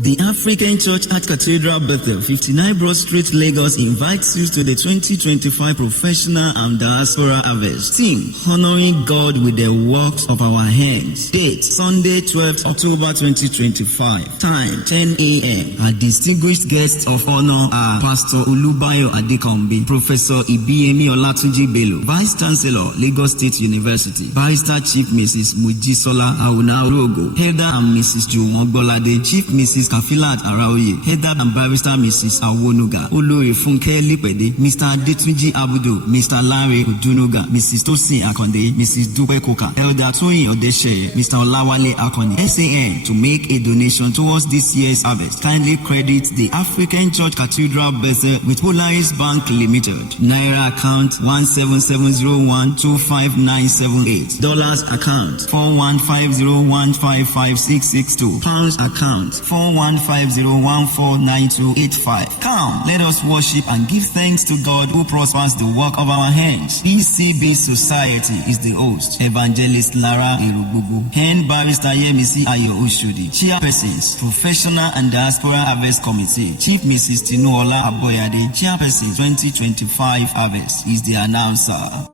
The African Church at Cathedral Bethel, 59 Broad Street, Lagos invites you to the 2025 Professional and Diaspora Harvest. Theme: Honoring God with the works of our hands. Date: Sunday, 12th October 2025. Time: 10 a.m. Our distinguished guests of honor are Pastor Olubayo Adekombi, Professor Ibiyemi Olatunji Bello, Vice Chancellor, Lagos State University, Barrister Chief Mrs. Mujisola Aunarogo, Elder and Mrs. Juwon Bolade, Chief Mrs. Kafilat Araoye, Heather and Barrister Mrs. Awonuga, Olori Funke Lipede, Mr. Adetunji Abudu, Mr. Larry Odunuga, Mrs. Tosin Akonde, Mrs. Dupe Koka, Elder Toyin Odesheye, Mr. Olawale Akoni. SAN to make a donation towards this year's harvest. Kindly credit the African Church Cathedral Bethel with Polaris Bank Limited. Naira account 17701259978. Dollars account 4150155662. Pounds account 4150149285. Come, let us worship and give thanks to God who prospers the work of our hands. ECB Society is the host. Evangelist Lara Erugugu, Hen Barrister Yemisi Ayo Ushudi, Chairpersons, Professional and Diaspora Harvest Committee, Chief Mrs. Tinuola Aboyade, Chairperson 2025 Harvest is the announcer.